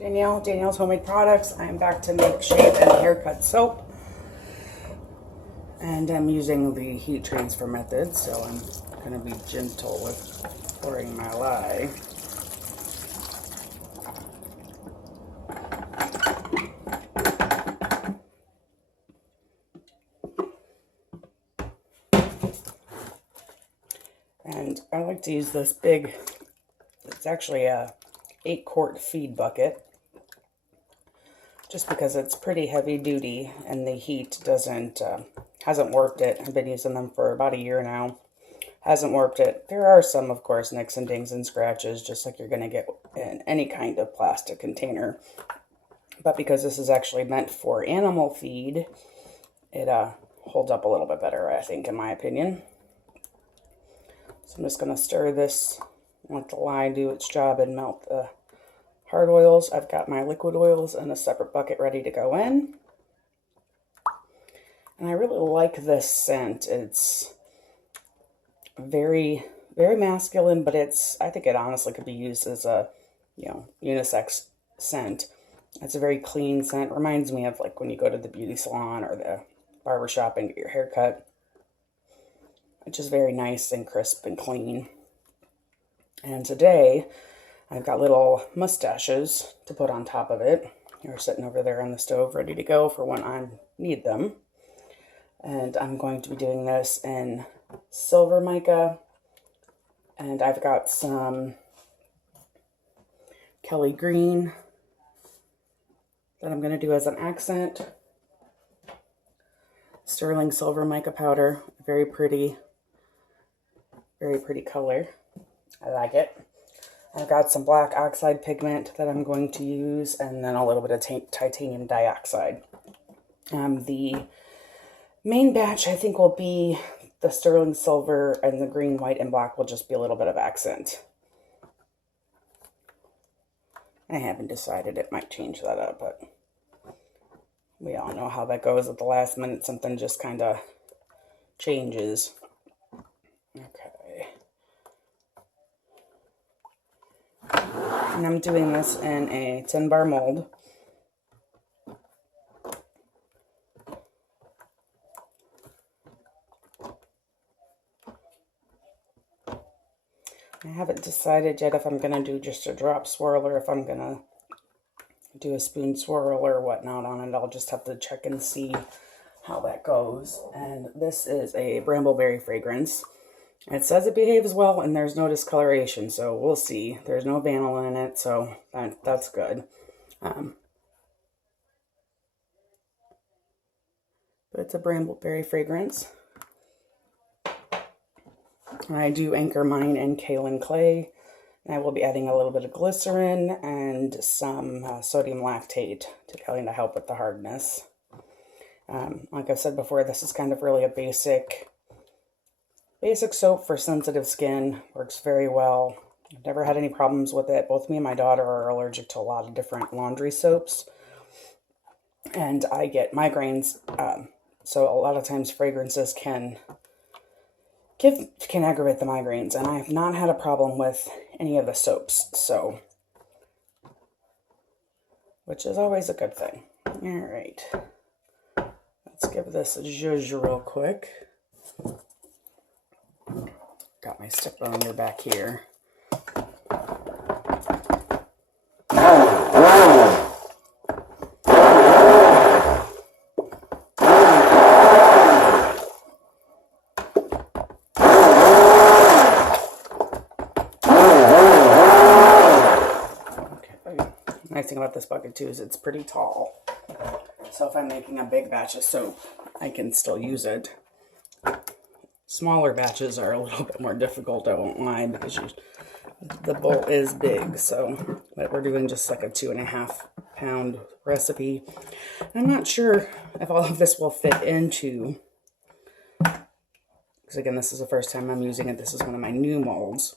Danielle's Homemade Products. I'm back to make shave and haircut soap. And I'm using the heat transfer method, so I'm going to be gentle with pouring my lye. And I like to use this big, it's actually a 8-quart feed bucket, just because it's pretty heavy duty and the heat hasn't warped it. I've been using them for about a year now. Hasn't warped it. There are some, of course, nicks and dings and scratches, just like you're going to get in any kind of plastic container. But because this is actually meant for animal feed, it holds up a little bit better, I think, in my opinion. So I'm just going to stir this, let the lye do its job and melt the hard oils. I've got my liquid oils in a separate bucket ready to go in. And I really like this scent. It's very, very masculine, but I think it honestly could be used as a, unisex scent. It's a very clean scent. Reminds me of like when you go to the beauty salon or the barber shop and get your hair cut. It's just very nice and crisp and clean. And today, I've got little mustaches to put on top of it. They're sitting over there on the stove ready to go for when I need them. And I'm going to be doing this in silver mica. And I've got some Kelly green that I'm going to do as an accent. Sterling silver mica powder. Very pretty color. I like it. I've got some black oxide pigment that I'm going to use, and then a little bit of titanium dioxide. The main batch, I think, will be the sterling silver, and the green, white, and black will just be a little bit of accent. I haven't decided. It might change that up, but we all know how that goes at the last minute. Something just kind of changes. Okay. And I'm doing this in a 10-bar mold. I haven't decided yet if I'm going to do just a drop swirl or if I'm going to do a spoon swirl or whatnot on it. I'll just have to check and see how that goes. And this is a brambleberry fragrance. It says it behaves well and there's no discoloration, so we'll see. There's no vanillin in it, so that's good. But it's a brambleberry fragrance. I do anchor mine in kaolin clay. And I will be adding a little bit of glycerin and some sodium lactate to kind of help with the hardness. Like I've said before, this is kind of really a basic soap for sensitive skin. Works very well. I've never had any problems with it. Both me and my daughter are allergic to a lot of different laundry soaps. And I get migraines. So a lot of times fragrances can aggravate the migraines. And I have not had a problem with any of the soaps. So, which is always a good thing. All right. Let's give this a zhuzh real quick. Got my stick bonder back here. Nice thing about this bucket too is it's pretty tall. So if I'm making a big batch of soap, I can still use it. Smaller batches are a little bit more difficult, I won't lie, because the bowl is big. So, but we're doing just like a 2.5-pound recipe. I'm not sure if all of this will fit into, because again, this is the first time I'm using it. This is one of my new molds.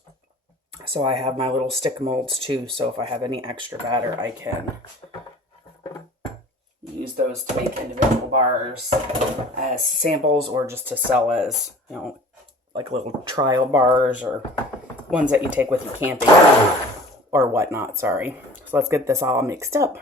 So I have my little stick molds too. So if I have any extra batter, I can use those to make individual bars as samples or just to sell as, like little trial bars or ones that you take with you camping. or whatnot, sorry. So let's get this all mixed up.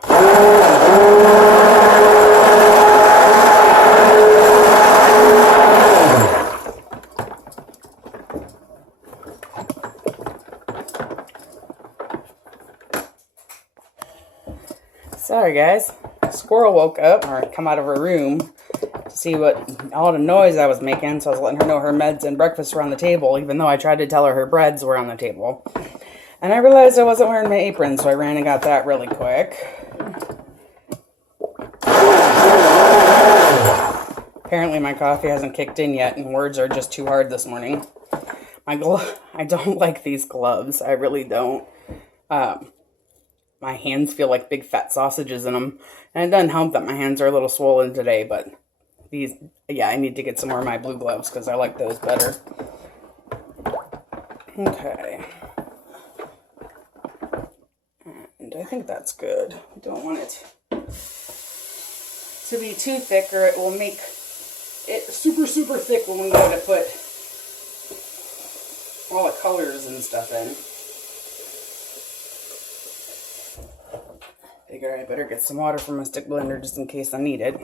Sorry guys, squirrel woke up or come out of her room to see what all the noise I was making, so I was letting her know her meds and breakfast were on the table, even though I tried to tell her her breads were on the table. And I realized I wasn't wearing my apron, so I ran and got that really quick. Apparently my coffee hasn't kicked in yet, and words are just too hard this morning. I don't like these gloves. I really don't. My hands feel like big fat sausages in them. And it doesn't help that my hands are a little swollen today, but these, yeah, I need to get some more of my blue gloves because I like those better. Okay. And I think that's good. I don't want it to be too thick or it will make it super, super thick when we go to put all the colors and stuff in. Figure I better get some water from my stick blender just in case I need it.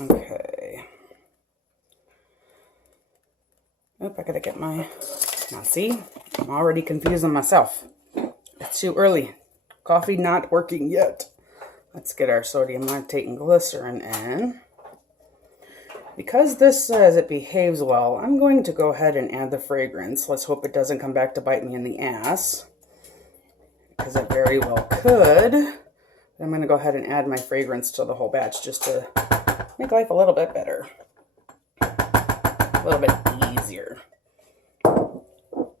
Okay. Oop, I gotta get my... Now see, I'm already confusing myself. It's too early. Coffee not working yet. Let's get our sodium lactate and glycerin in. Because this says it behaves well, I'm going to go ahead and add the fragrance. Let's hope it doesn't come back to bite me in the ass, because it very well could. I'm going to go ahead and add my fragrance to the whole batch just to make life a little bit better. A little bit easier.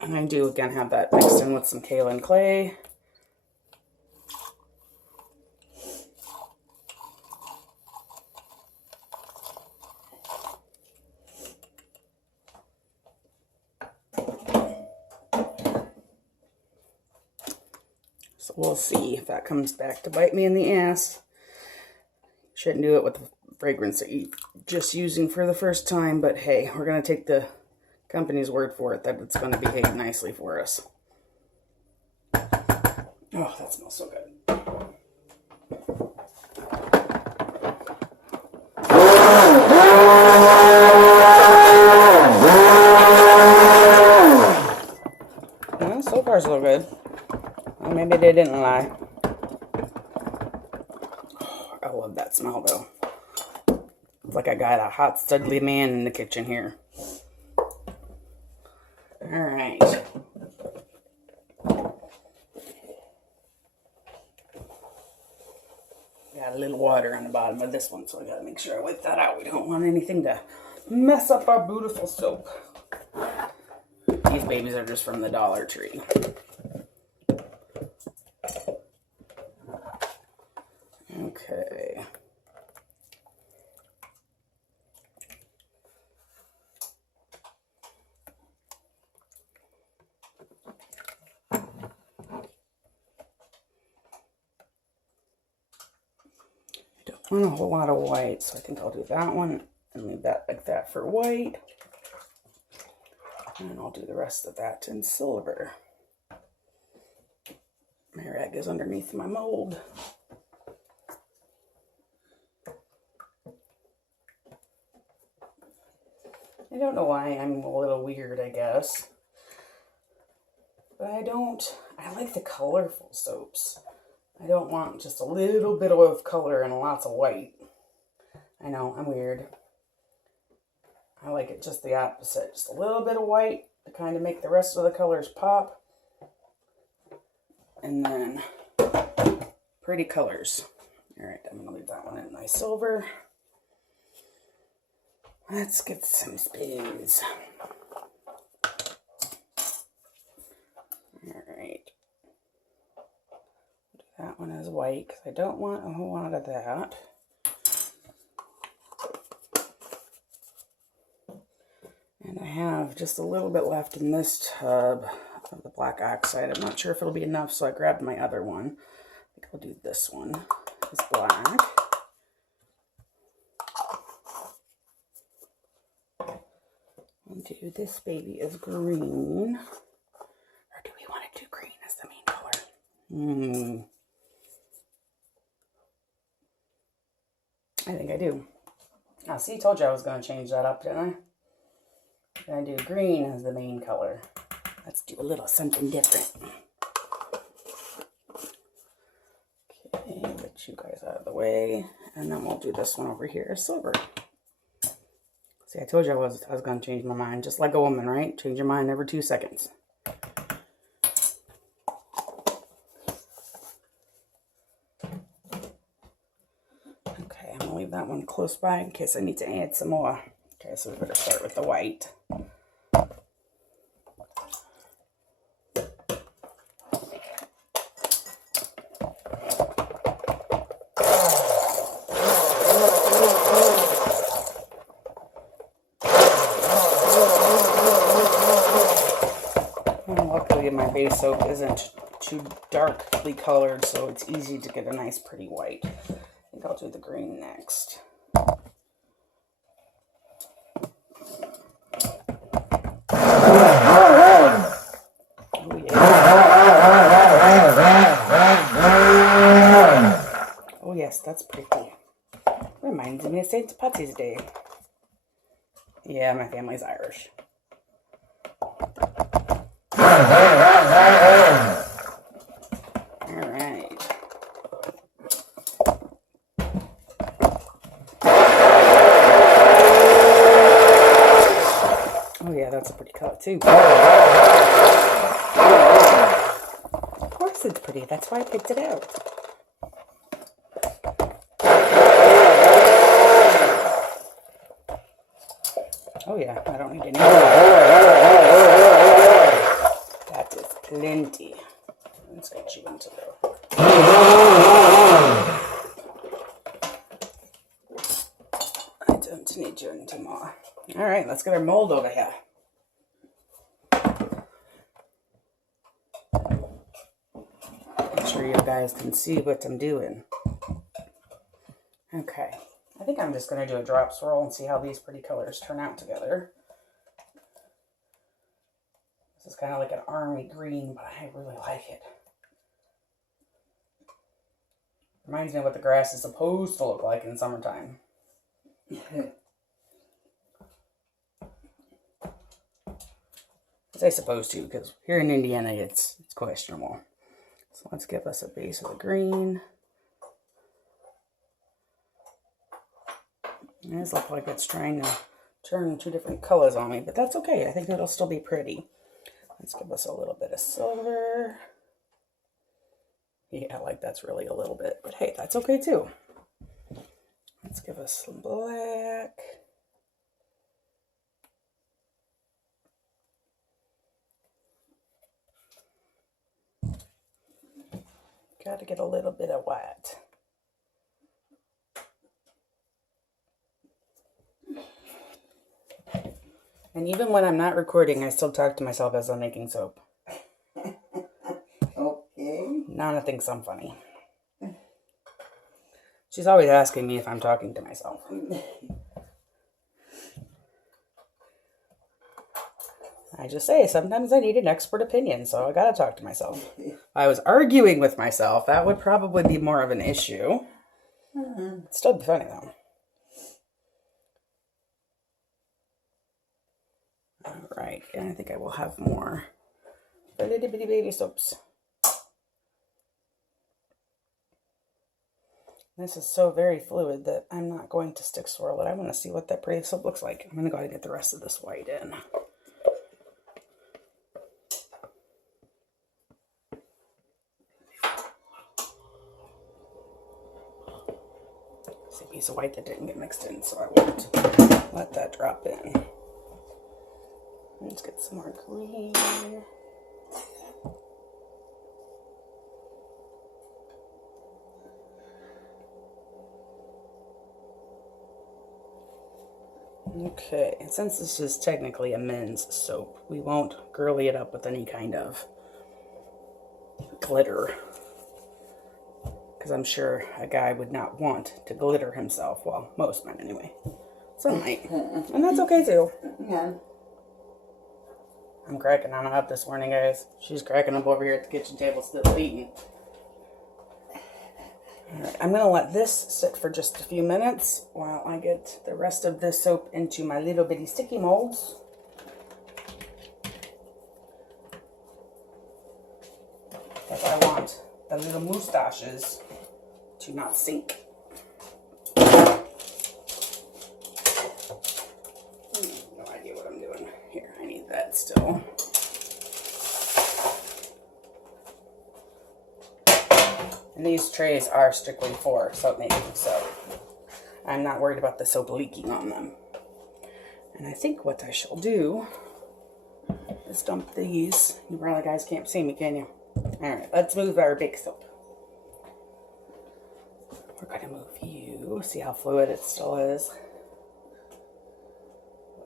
And I do, again, have that mixed in with some kaolin clay. So we'll see if that comes back to bite me in the ass. Shouldn't do it with the fragrance that you're just using for the first time, but hey, we're going to take the company's word for it that it's going to behave nicely for us. Oh, that smells so good. Well, so far so good. Well, maybe they didn't lie. Oh, I love that smell though. It's like I got a hot, studly man in the kitchen here. Alright. Got a little water on the bottom of this one, so I gotta make sure I wipe that out. We don't want anything to mess up our beautiful soap. These babies are just from the Dollar Tree. Okay. Don't want a whole lot of white, so I think I'll do that one and leave that like that for white. And I'll do the rest of that in silver. My rag is underneath my mold. I don't know why I'm a little weird, I guess. But I like the colorful soaps. I don't want just a little bit of color and lots of white. I know, I'm weird. I like it just the opposite. Just a little bit of white to kind of make the rest of the colors pop. And then pretty colors. Alright, I'm going to leave that one in my silver. Let's get some spoons. Alright. That one is white because I don't want a whole lot of that. And I have just a little bit left in this tub of the black oxide. I'm not sure if it'll be enough, so I grabbed my other one. I think I'll do this one. It's black. I'll do this baby is green. I think I do. Now, see, told you I was going to change that up, didn't I? I'm going to do green as the main color. Let's do a little something different. Okay, get you guys out of the way. And then we'll do this one over here, silver. See, I told you I was going to change my mind. Just like a woman, right? Change your mind every 2 seconds. Okay, I'm going to leave that one close by in case I need to add some more. Okay, so we better start with the white. Luckily, my base soap isn't too darkly colored, so it's easy to get a nice pretty white. I think I'll do the green next. Oh, yeah. Oh, yes, that's pretty. Reminds me of St. Patty's Day. Yeah, my family's Irish. Alright. Oh yeah, that's a pretty color too. Of course it's pretty, that's why I picked it out. Oh yeah, I don't need any more. That is plenty. Let's get you into there. I don't need you into more. Alright, let's get our mold over here. Make sure you guys can see what I'm doing. Okay. I think I'm just going to do a drop swirl and see how these pretty colors turn out together. This is kind of like an army green, but I really like it. Reminds me of what the grass is supposed to look like in summertime. I say supposed to, because here in Indiana it's questionable. So let's give us a base of the green. It does look like it's trying to turn two different colors on me, but that's okay. I think it'll still be pretty. Let's give us a little bit of silver. Yeah, like that's really a little bit, but hey, that's okay too. Let's give us some black. Got to get a little bit of white. And even when I'm not recording, I still talk to myself as I'm making soap. Okay. Nana thinks I'm funny. She's always asking me if I'm talking to myself. I just say, sometimes I need an expert opinion, so I gotta talk to myself. If I was arguing with myself, that would probably be more of an issue. It'd still be funny, though. Alright, and I think I will have more itty bitty baby soaps. This is so very fluid that I'm not going to stick swirl it. I want to see what that pretty soap looks like. I'm going to go ahead and get the rest of this white in. It's a piece of white that didn't get mixed in, so I won't let that drop in. Let's get some more green. Okay, and since this is technically a men's soap, we won't girly it up with any kind of glitter. Because I'm sure a guy would not want to glitter himself. Well, most men anyway. Some might. And that's okay too. Yeah. I'm cracking Anna up this morning, guys. She's cracking up over here at the kitchen table still eating. All right, I'm gonna let this sit for just a few minutes while I get the rest of this soap into my little bitty sticky molds. Because I want the little moustaches to not sink. No idea what I'm doing here. I need that still. And these trays are strictly for soap making, so I'm not worried about the soap leaking on them. And I think what I shall do is dump these. You probably guys can't see me, can you? Alright, let's move our big soap. We're going to move you. See how fluid it still is?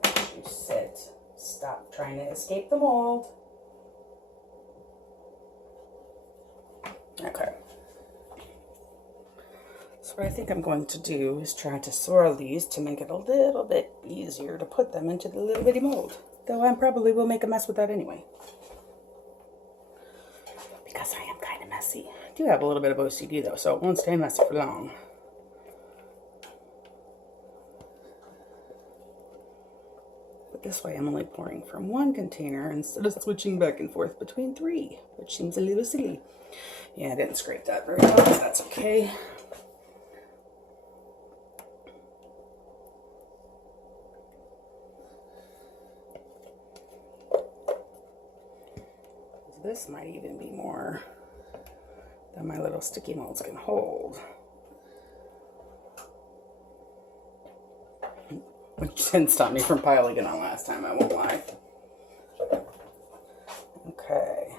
Let you sit. Stop trying to escape the mold. Okay. So what I think I'm going to do is try to swirl these to make it a little bit easier to put them into the little bitty mold. Though I probably will make a mess with that anyway. Because I am kind of messy. I do have a little bit of OCD though, so it won't stay messy for long. But this way I'm only pouring from one container instead of switching back and forth between 3, which seems a little silly. Yeah, I didn't scrape that very well, but that's okay. This might even be more than my little sticky molds can hold. Which didn't stop me from piling it on last time, I won't lie. Okay.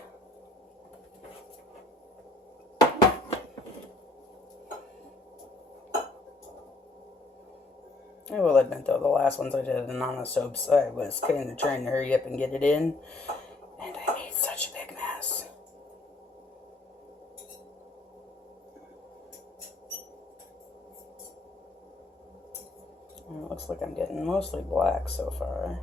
I will admit though, the last ones I did in on the soaps, I was kind of trying to hurry up and get it in. And I made such a big mess. And it looks like I'm getting mostly black so far.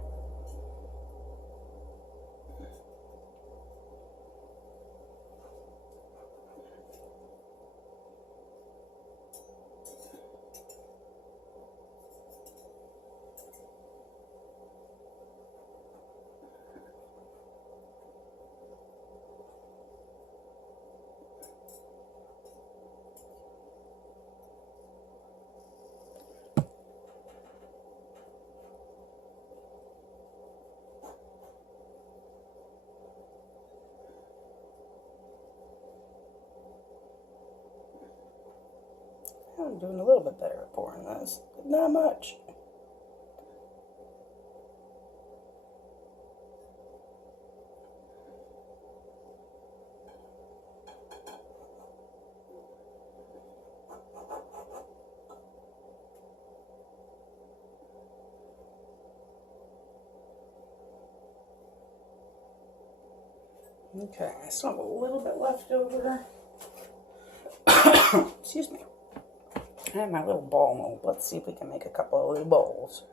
I'm doing a little bit better at pouring this, but not much. Okay, I still have a little bit left over. Excuse me. I have my little ball mold. Let's see if we can make a couple of little bowls.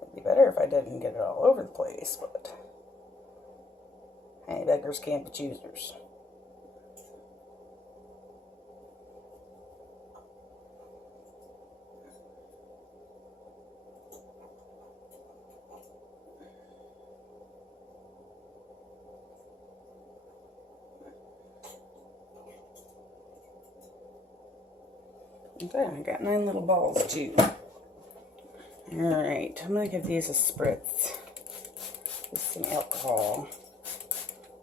It'd be better if I didn't get it all over the place, but hey, beggars can't be choosers. Okay, I got 9 little balls too. Alright, I'm gonna give these a spritz with some alcohol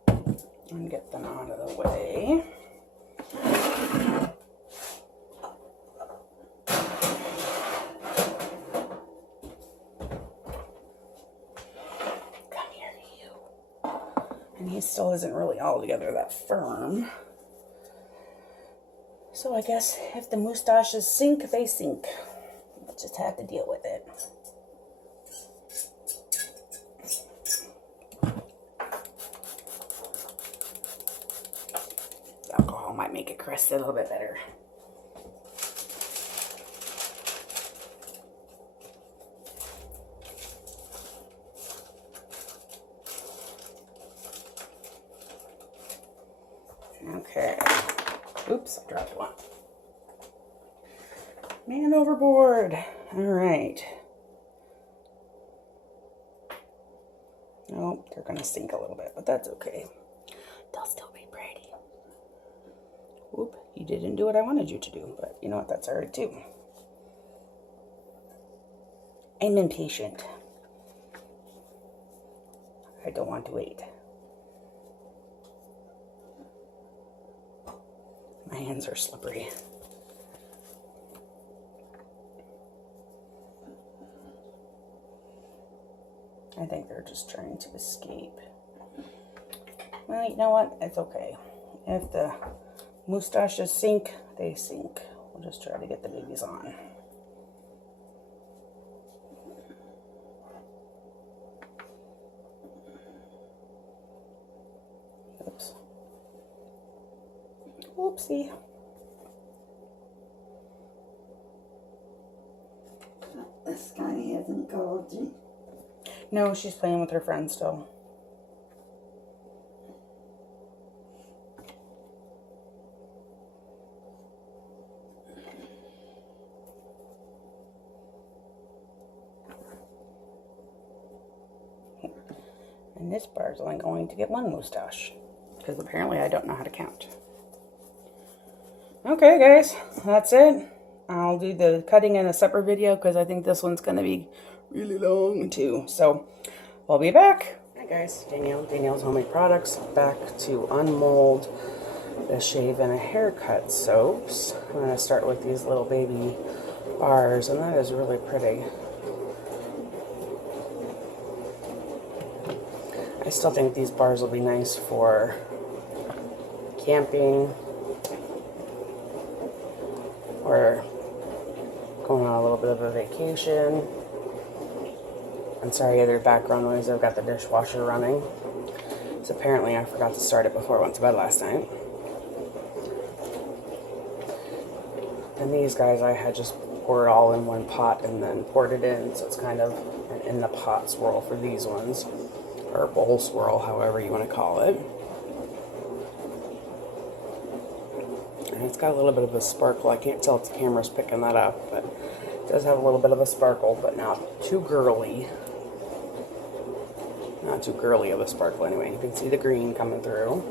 and get them out of the way. Come here, you. And he still isn't really all together that firm. So I guess if the moustaches sink, they sink. We'll just have to deal with it. Alcohol might make it crest a little bit better. Okay. Oops, I dropped one. Man overboard. All right. Oh, they're going to sink a little bit, but that's okay. They'll still be pretty. Whoop, you didn't do what I wanted you to do, but you know what? That's all right, too. I'm impatient. I don't want to wait. My hands are slippery. I think they're just trying to escape. Well, you know what? It's okay. If the mustaches sink, they sink. We'll just try to get the babies on. Oops. Whoopsie. The Sky hasn't called you. No, she's playing with her friends still. And this bar is only going to get one mustache, because apparently I don't know how to count. Okay, guys, that's it. I'll do the cutting in a separate video, because I think this one's going to be really long, too. So, we'll be back. Hi, guys. Danielle's Homemade Products. Back to unmold the shave and a haircut soaps. I'm going to start with these little baby bars, and that is really pretty. I still think these bars will be nice for camping or going on a little bit of a vacation. I'm sorry, other background noise. I've got the dishwasher running. So apparently I forgot to start it before I went to bed last night. And these guys I had just poured all in one pot and then poured it in. So it's kind of an in the pot swirl for these ones. Or bowl swirl, however you want to call it. And it's got a little bit of a sparkle. I can't tell if the camera's picking that up, but it does have a little bit of a sparkle, but not too girly. Not too girly of a sparkle anyway. You can see the green coming through.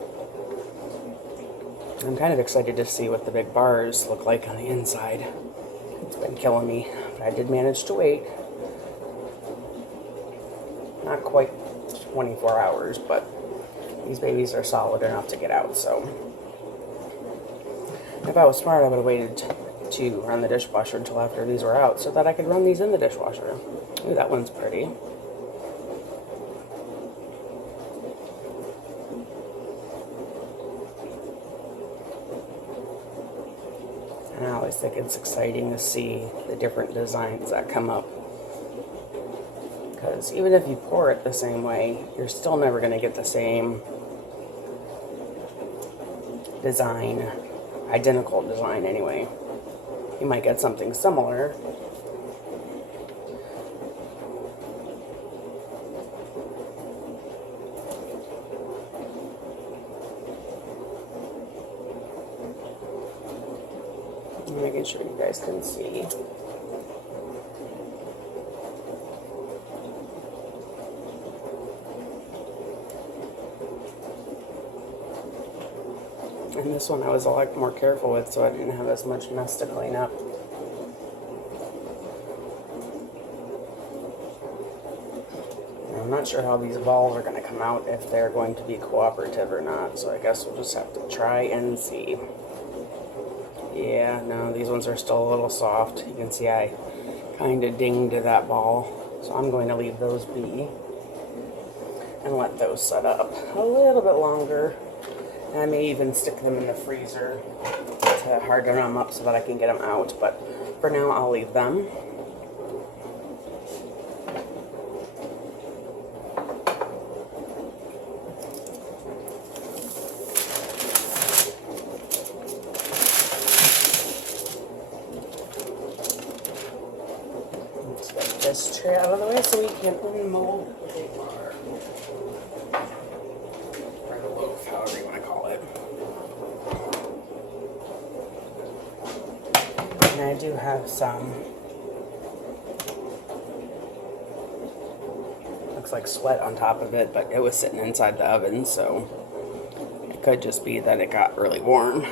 I'm kind of excited to see what the big bars look like on the inside. It's been killing me, but I did manage to wait. Not quite 24 hours, but these babies are solid enough to get out, so if I was smart I would have waited to run the dishwasher until after these were out so that I could run these in the dishwasher. Ooh, that one's pretty. And I always think it's exciting to see the different designs that come up. Because even if you pour it the same way, you're still never going to get the same design, identical design anyway. You might get something similar. I'm making sure you guys can see. And this one I was a lot more careful with, so I didn't have as much mess to clean up. And I'm not sure how these balls are going to come out, if they're going to be cooperative or not, so I guess we'll just have to try and see. Yeah, no, these ones are still a little soft. You can see I kind of dinged that ball, so I'm going to leave those be and let those set up a little bit longer. And I may even stick them in the freezer to harden them up so that I can get them out. But for now, I'll leave them. Let's get this tray out of the way so we can unmold the big bar. Or the loaf, however you want to call it. And I do have some, looks like sweat on top of it, but it was sitting inside the oven, so it could just be that it got really warm.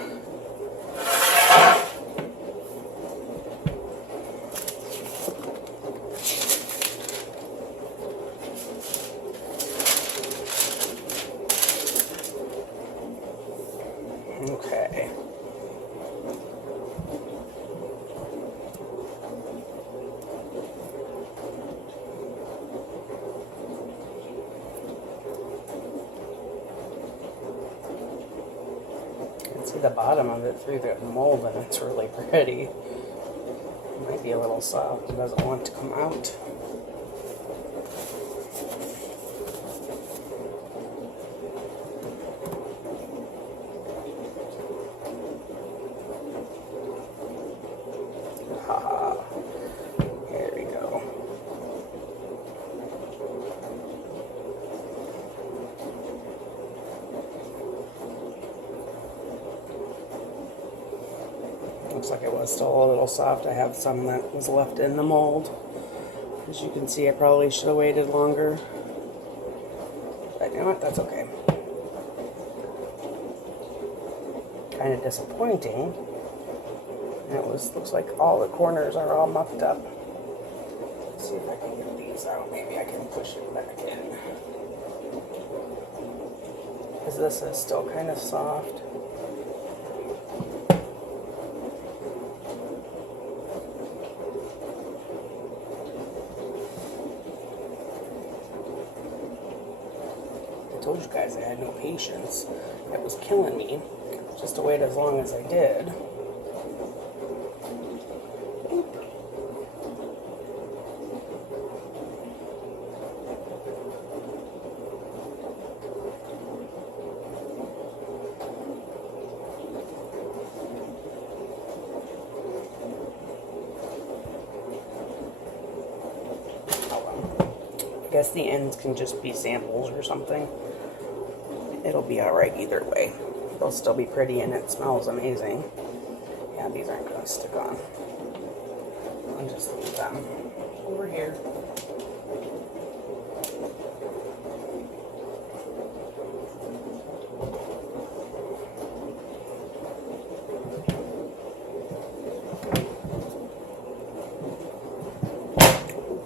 Okay. You can see the bottom of it through the mold, and it's really pretty. It might be a little soft. It doesn't want to come out. Haha. There we go. Looks like it was still a little soft. I have some that was left in the mold. As you can see, I probably should have waited longer. But you know what? That's okay. Kind of disappointing. And it looks like all the corners are all mucked up. Let's see if I can get these out. Maybe I can push it back in. Because this is still kind of soft. I told you guys I had no patience. It was killing me just to wait as long as I did. I guess the ends can just be samples or something. It'll be alright either way. They'll still be pretty and it smells amazing. Yeah, these aren't going to stick on. I'll just leave them over here.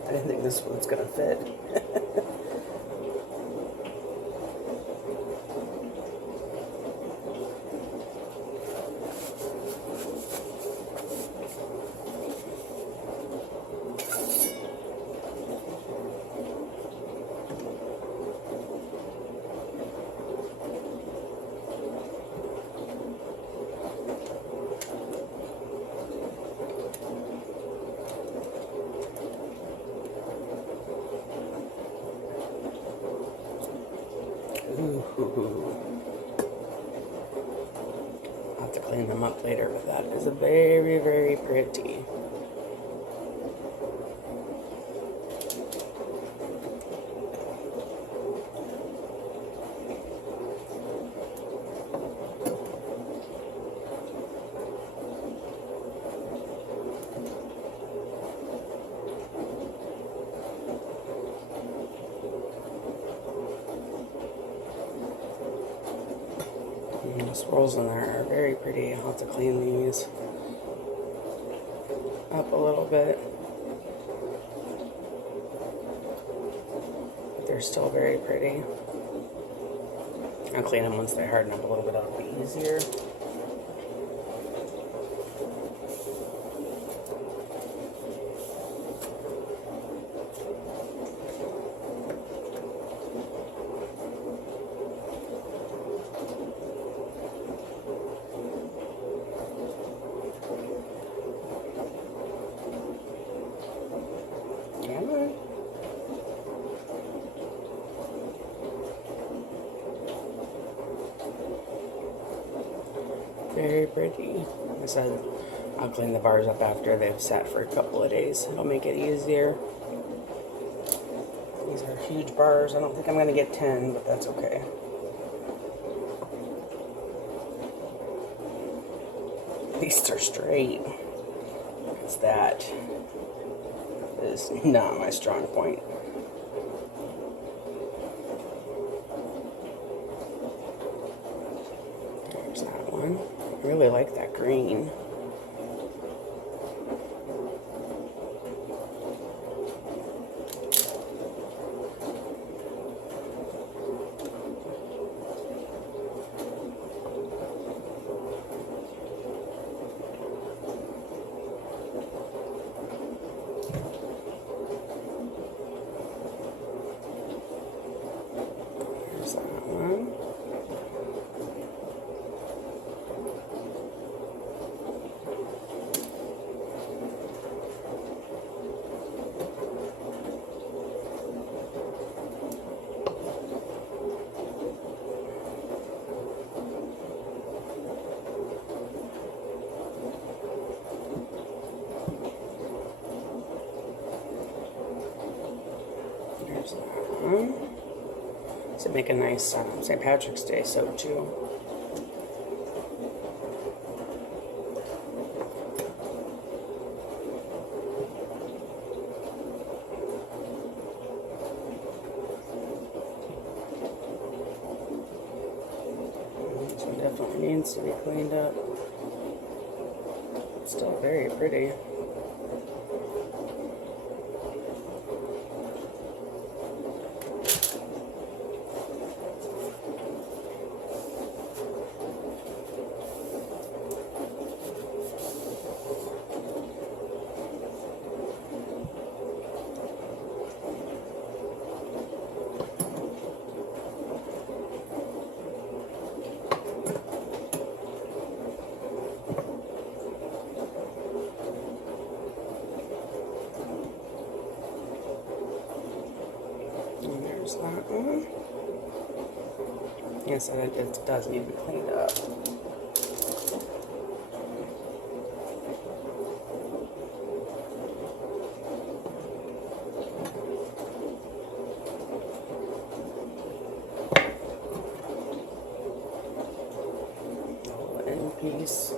I didn't think this one's going to fit. I'll have to clean them up later, but that is very, very pretty. The swirls in there are very pretty. I'll have to clean these up a little bit. But they're still very pretty. I'll clean them once they harden up a little bit. It'll be easier. Very pretty. Like I said, I'll clean the bars up after they've sat for a couple of days. It'll make it easier. These are huge bars. I don't think I'm going to get 10, but that's okay. At least they're straight. because that is not my strong point. There's that one. I really like that green. There's that one. There's that one. To make a nice St. Patrick's Day soap too. This one definitely needs to be cleaned up. It's still very pretty. And there's that one. Yes, and it does need to be cleaned up. In piece.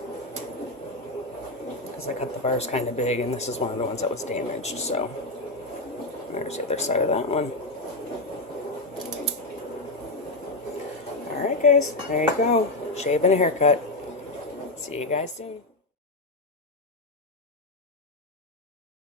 Because I cut the bars kind of big, and this is one of the ones that was damaged, so there's the other side of that one. Alright guys, there you go. Shave and a haircut. See you guys soon.